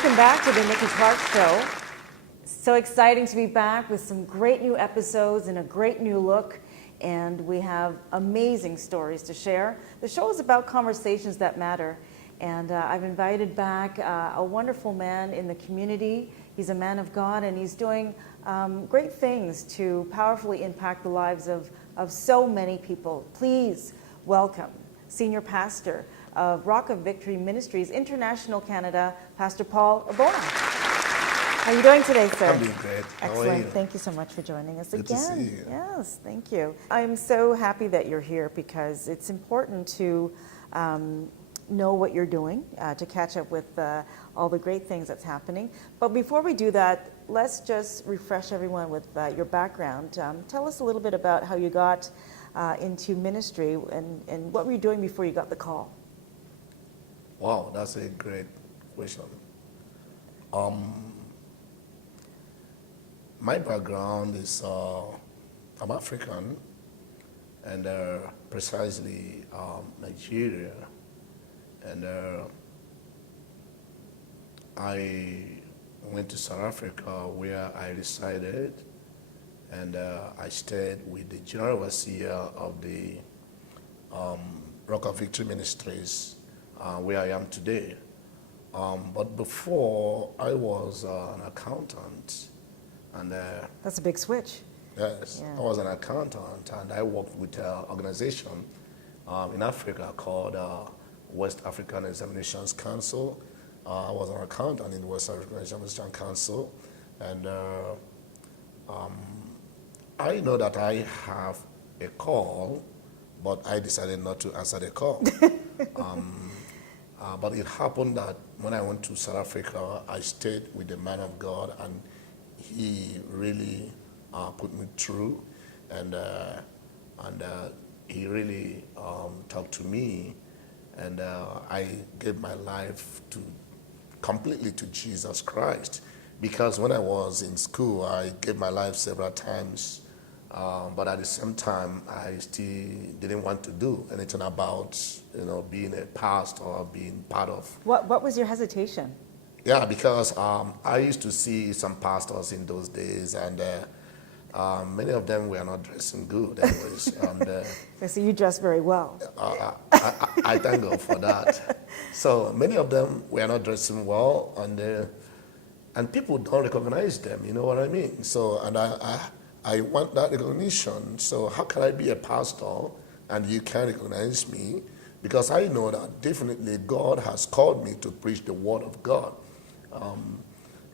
Welcome back to the Nikki Clarke Show. So exciting to be back with some great new episodes and a great new look. And we have amazing stories to share. The show is about conversations that matter. And I've invited back a wonderful man in the community. He's a man of God, and he's doing great things to powerfully impact the lives of so many people. Please welcome Senior Pastor of Rock of Victory Ministries International Canada, Pastor Paul Ogbonna. How are you doing today, sir? I'm doing great. How Excellent. are you? Thank you so much for joining us Good again. to see you. Yes, thank you. I'm so happy that you're here because it's important to know what you're doing, to catch up with all the great things that's happening. But before we do that, let's just refresh everyone with your background. Tell us a little bit about how you got into ministry and what were you doing before you got the call? Wow, that's a great question. My background is I'm African, and precisely Nigeria, and I went to South Africa where I resided, and I stayed with the General Overseer of the Rock of Victory Ministries, where I am today. But before, I was an accountant. And That's a big switch. yes, Yeah. I was an accountant, and I worked with an organization in Africa called West African Examinations Council. I was an accountant in the West African Examinations Council, and I know that I have a call, but I decided not to answer the call. But it happened that when I went to South Africa, I stayed with the man of God, and he really put me through, and he really talked to me, and I gave my life completely to Jesus Christ. Because when I was in school, I gave my life several times, but at the same time, I still didn't want to do anything about, being a pastor or being part of. What was your hesitation? Yeah, because I used to see some pastors in those days, and many of them were not dressing good. Anyways, and So you dress very well. I thank God for that. So many of them were not dressing well, and people don't recognize them. You know what I mean? So, and I want that recognition. So how can I be a pastor and you can't recognize me? Because I know that definitely God has called me to preach the word of God.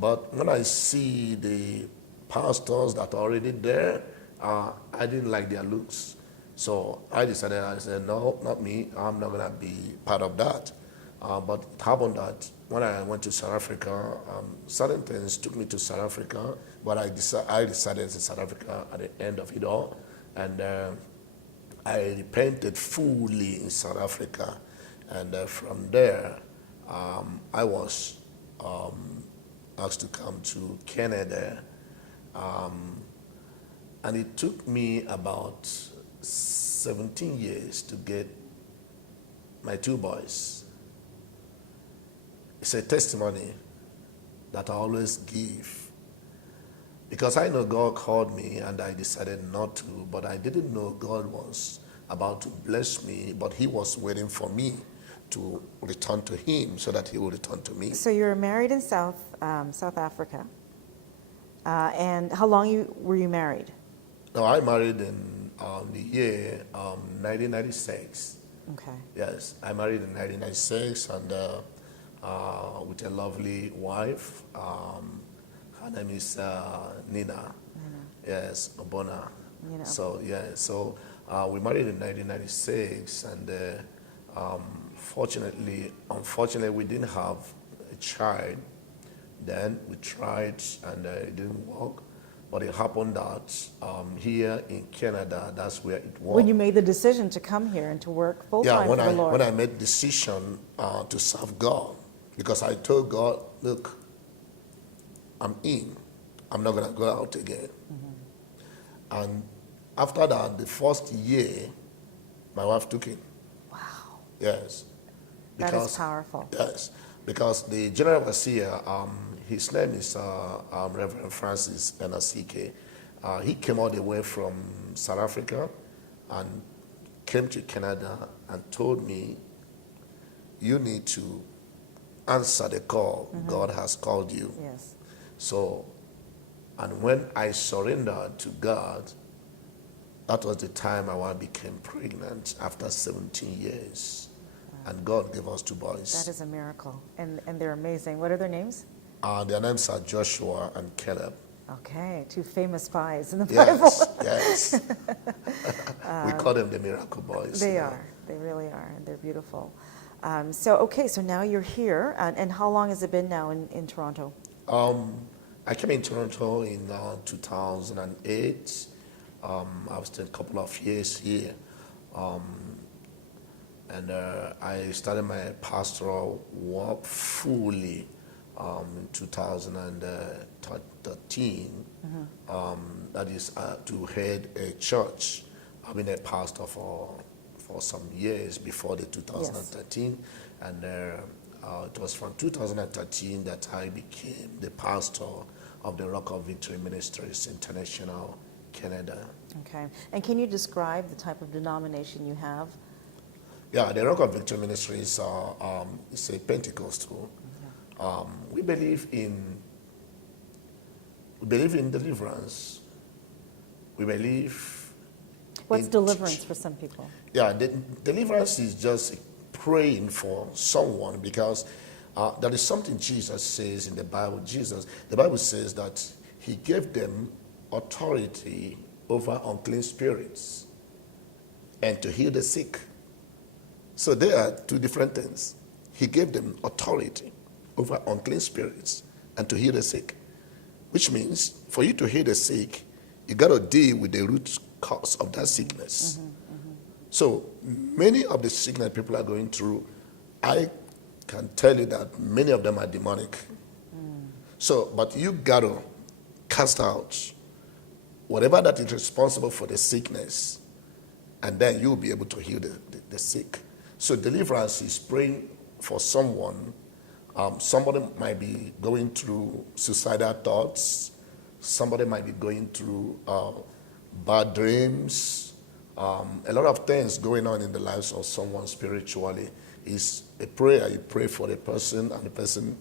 But when I see the pastors that are already there, I didn't like their looks. So I said, no, not me. I'm not going to be part of that. But it happened that when I went to South Africa, certain things took me to South Africa, but I decided in South Africa at the end of it all. And I repented fully in South Africa. And from there, I was asked to come to Canada. And it took me about 17 years to get my two boys. It's a testimony that I always give. Because I know God called me and I decided not to, but I didn't know God was about to bless me, but he was waiting for me to return to him so that he will return to me. So you were married in South Africa. And how long were you married? No, I married in the year 1996. Okay. Yes, I married in 1996 and with a lovely wife. Her name is Nina. Yes, Ogbonna. So yeah, so we married in 1996, and unfortunately, we didn't have a child. Then we tried, and it didn't work. But it happened that here in Canada, that's where it was. When you made the decision to come here and to work full time for the Lord. When I made the decision to serve God, because I told God, look, I'm in. I'm not going to go out again. Mm-hmm. And after that, the first year, my wife took it. Wow. Yes. That is powerful. Yes. because the general overseer, his name is Reverend Francis Benasike. He came all the way from South Africa and came to Canada and told me, you need to answer the call. God has called you. Yes. So, and when I surrendered to God, that was the time my wife became pregnant after 17 years. And God gave us 2 boys. That is a miracle. And they're amazing. What are their names? Their names are Joshua and Caleb. Okay, 2 famous pies in the Bible. Yes. We call them the miracle boys. They are. They really are. And they're beautiful. So now you're here. And how long has it been now in Toronto? I came in Toronto in 2008. I've stayed a couple of years here. And I started my pastoral work fully in 2013. That is to head a church. I've been a pastor for some years before the 2013. Yes. And it was from 2013 that I became the pastor of the Rock of Victory Ministries International, Canada. Okay. And can you describe the type of denomination you have? Yeah, the Rock of Victory Ministries is a Pentecostal. Okay. We believe in deliverance. We believe. What's deliverance for some people? Yeah, deliverance is just praying for someone, because there is something Jesus says in the Bible. The Bible says that he gave them authority over unclean spirits and to heal the sick. So there are 2 different things. He gave them authority over unclean spirits and to heal the sick, which means for you to heal the sick, you got to deal with the root cause of that sickness. So many of the sickness people are going through, I can tell you that many of them are demonic. So, but you got to cast out whatever that is responsible for the sickness, and then you'll be able to heal the sick. So deliverance is praying for someone. Somebody might be going through suicidal thoughts. Somebody might be going through bad dreams. A lot of things going on in the lives of someone spiritually. Is a prayer. You pray for the person, and the person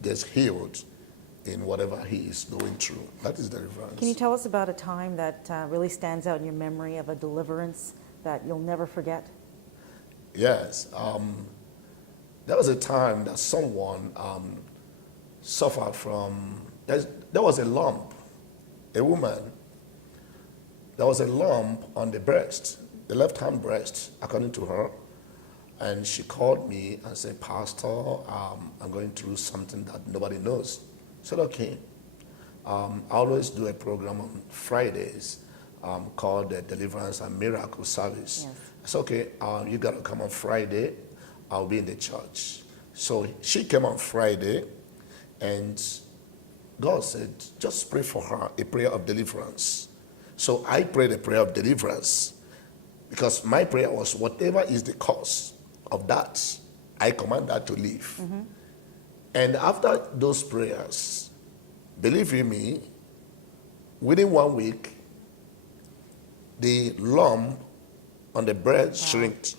gets healed in whatever he is going through. That is deliverance. Can you tell us about a time that really stands out in your memory of a deliverance that you'll never forget? Yes. There was a time that someone suffered from, there was a lump, a woman, there was a lump on the breast, the left-hand breast, according to her. And she called me and said, Pastor, I'm going through something that nobody knows. I said, okay. I always do a program on Fridays called the Deliverance and Miracle Service. Yes. I said, okay, you got to come on Friday. I'll be in the church. So she came on Friday, and God said, just pray for her, a prayer of deliverance. So I prayed a prayer of deliverance, because my prayer was, whatever is the cause of that, I command that to leave. And after those prayers, believe you me, within 1 week, the lump on the breast shrinked.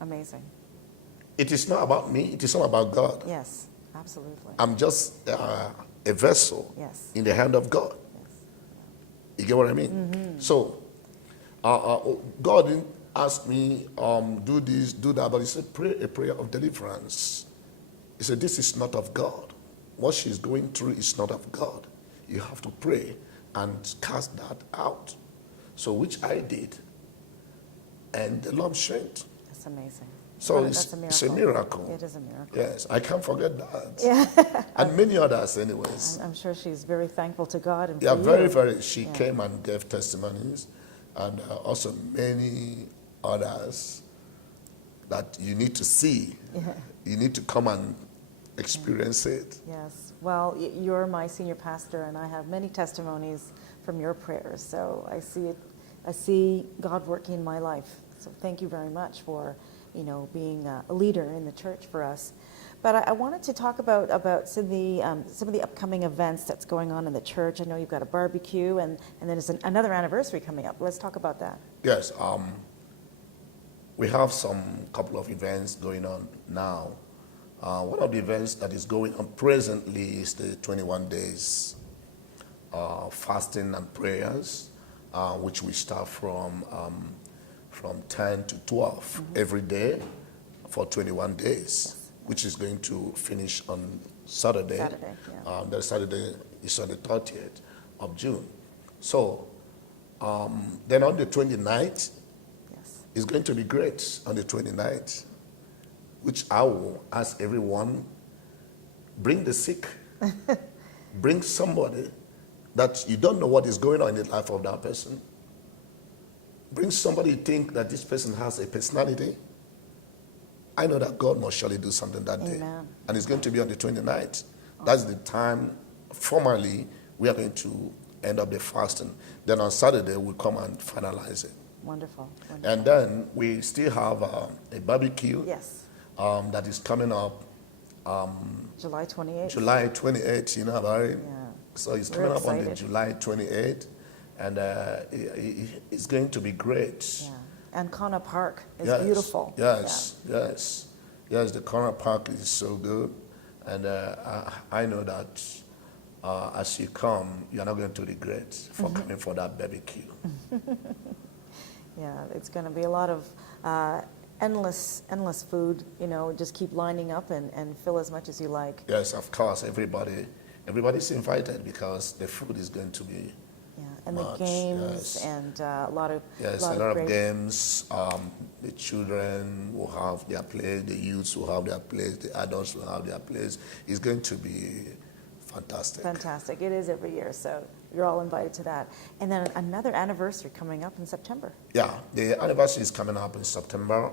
Amazing. It is not about me. It is not about God. Yes, absolutely. I'm just a vessel in the hand of God. Yes. You get what I mean? So, God didn't ask me, do this, do that, but he said, pray a prayer of deliverance. He said, this is not of God. What she's going through is not of God. You have to pray and cast that out. So, which I did. And the lump shrinked. That's amazing. So it's a miracle. It is a miracle. Yes, I can't forget that. Yeah. And many others anyways. I'm sure she's very thankful to God. And yeah, for very, you. very. She came and gave testimonies, and also many others that you need to see. Yeah. You need to come and experience it. Yes. Well, you're my senior pastor, and I have many testimonies from your prayers. So I see God working in my life. So thank you very much for being a leader in the church for us. But I wanted to talk about some of the upcoming events that's going on in the church. I know you've got a barbecue, and then there's another anniversary coming up. Let's talk about that. Yes, we have some couple of events going on now. One of the events that is going on presently is the 21 days fasting and prayers, which we start from 10 to 12 every day for 21 days. Which is going to finish on Saturday. The Saturday is on the 30th of June. So then on the 29th, it's going to be great on the 29th, which I will ask everyone, bring the sick, bring somebody that you don't know what is going on in the life of that person. Bring somebody you think that this person has a personality. I know that God must surely do something that day. Amen. And it's going to be on the 29th. That's the time, formally, we are going to end up the fasting. Then on Saturday, we'll come and finalize it. Wonderful. And then we still have a barbecue that is coming up July 28th. July 28th, you know about it? Yeah. So it's We're coming up excited. on the July 28th. And it's going to be great. Yeah. And Connor Park is Yes, beautiful. Yes, the corner park is so good, and I know that as you come, you're not going to regret for coming for that barbecue. Yeah, it's going to be a lot of endless food. Just keep lining up and fill as much as you like. Yes, of course, everybody's invited because the food is going to be. Yeah, and much, the games and a lot of of games. The children will have their place, the youths will have their place, the adults will have their place. It's going to be fantastic. Fantastic. It is every year, so you're all invited to that. And then another anniversary coming up in September. Yeah, the anniversary is coming up in September,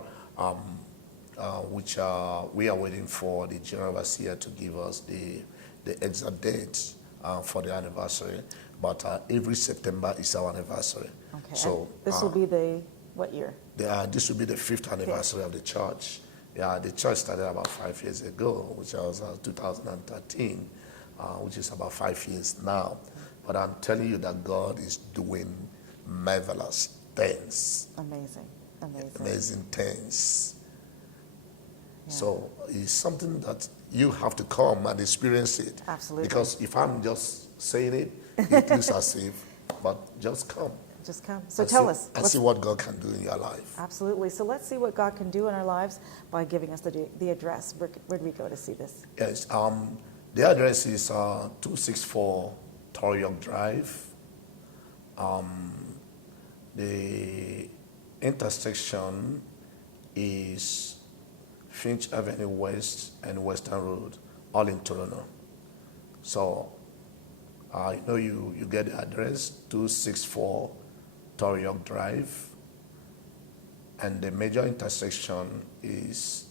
which we are waiting for the General Overseer to give us the exact date for the anniversary. But every September is our anniversary. Okay. So and this will be the what year? This will be the 5th anniversary of the church. Yeah, the church started about 5 years ago, which was 2013, which is about 5 years now. But I'm telling you that God is doing marvelous things. Amazing things. Yeah. So it's something that you have to come and experience it. Absolutely. Because if I'm just saying it, it looks as if, but just come. Just come. So tell us. And see what God can do in your life. Absolutely. So let's see what God can do in our lives by giving us the address. Where do we go to see this? Yes. The address is 264 Torioc Drive. The intersection is Finch Avenue West and Western Road, all in Toronto. So you get the address, 264 Torioc Drive, and the major intersection is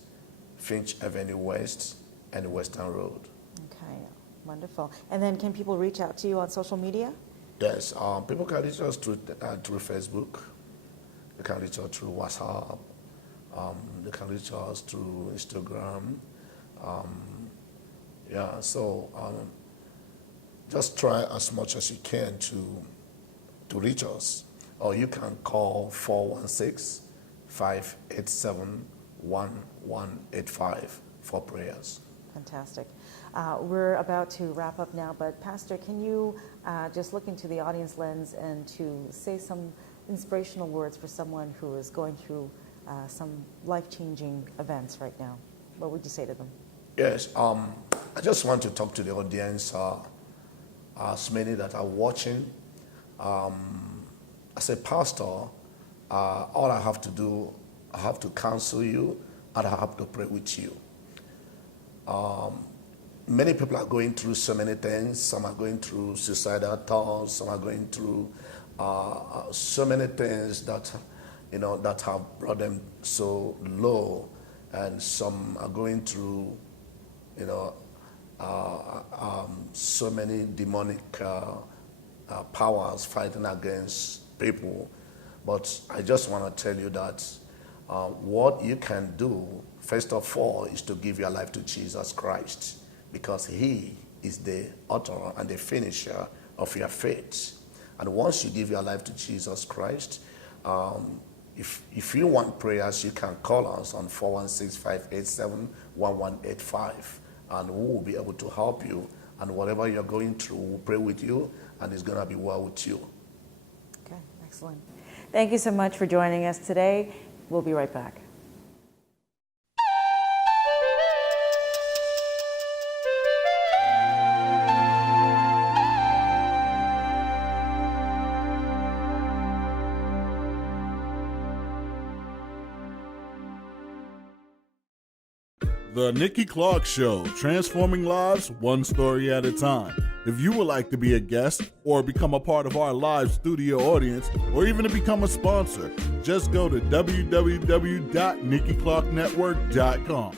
Finch Avenue West and Western Road. Okay, wonderful. And then can people reach out to you on social media? Yes, people can reach us through Facebook. They can reach us through WhatsApp. They can reach us through Instagram. Just try as much as you can to reach us. Or you can call 416-587-1185 for prayers. Fantastic. We're about to wrap up now, but Pastor, can you just look into the audience lens and to say some inspirational words for someone who is going through some life-changing events right now? What would you say to them? Yes, I just want to talk to the audience, as many that are watching. As a pastor, all I have to do, I have to counsel you and I have to pray with you. Many people are going through so many things. Some are going through suicidal thoughts. Some are going through so many things that have brought them so low, and some are going through so many demonic powers fighting against people. But I just want to tell you that what you can do, first of all, is to give your life to Jesus Christ, because he is the author and the finisher of your faith. And once you give your life to Jesus Christ, if you want prayers, you can call us on 416-587-1185, and we will be able to help you. And whatever you're going through, we'll pray with you, and it's going to be well with you. Okay, excellent. Thank you so much for joining us today. We'll be right back. The Nikki Clarke Show, transforming lives one story at a time. If you would like to be a guest or become a part of our live studio audience, or even to become a sponsor, just go to www.NikkiClarkeNetwork.com.